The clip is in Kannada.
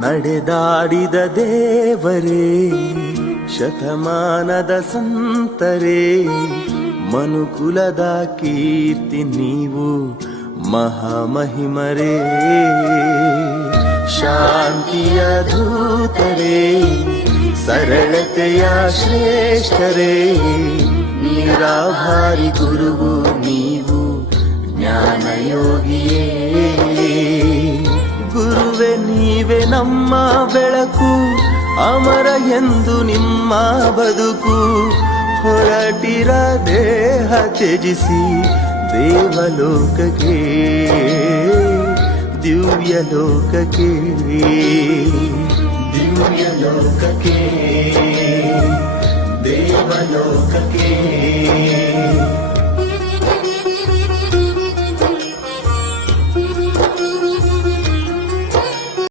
ನಡೆದಾಡಿದ ದೇವರೇ, ಶತಮಾನದ ಸಂತರೇ, ಮನುಕುಲದ ಕೀರ್ತಿ ನೀವು ಮಹಾಮಹಿಮರೇ. ಶಾಂತಿಯ ದೂತರೇ, ಸರಳತೆಯ ಶ್ರೇಷ್ಠರೇ, ನಿರಾಭಾರಿ ಗುರುವು ನೀವು ಜ್ಞಾನಯೋಗಿಯೇ. ಗುರುವೆ ನೀವೇ ನಮ್ಮ ಬೆಳಕು, ಅಮರ ಎಂದು ನಿಮ್ಮ ಬದುಕು. ಹೊರಟಿರ ದೇಹ ತ್ಯಜಿಸಿ ದೇವಲೋಕಕ್ಕೆ, ದಿವ್ಯ ಲೋಕಕ್ಕೆ, ದಿವ್ಯ ಲೋಕಕ್ಕೆ, ದೇವಲೋಕಕ್ಕೆ.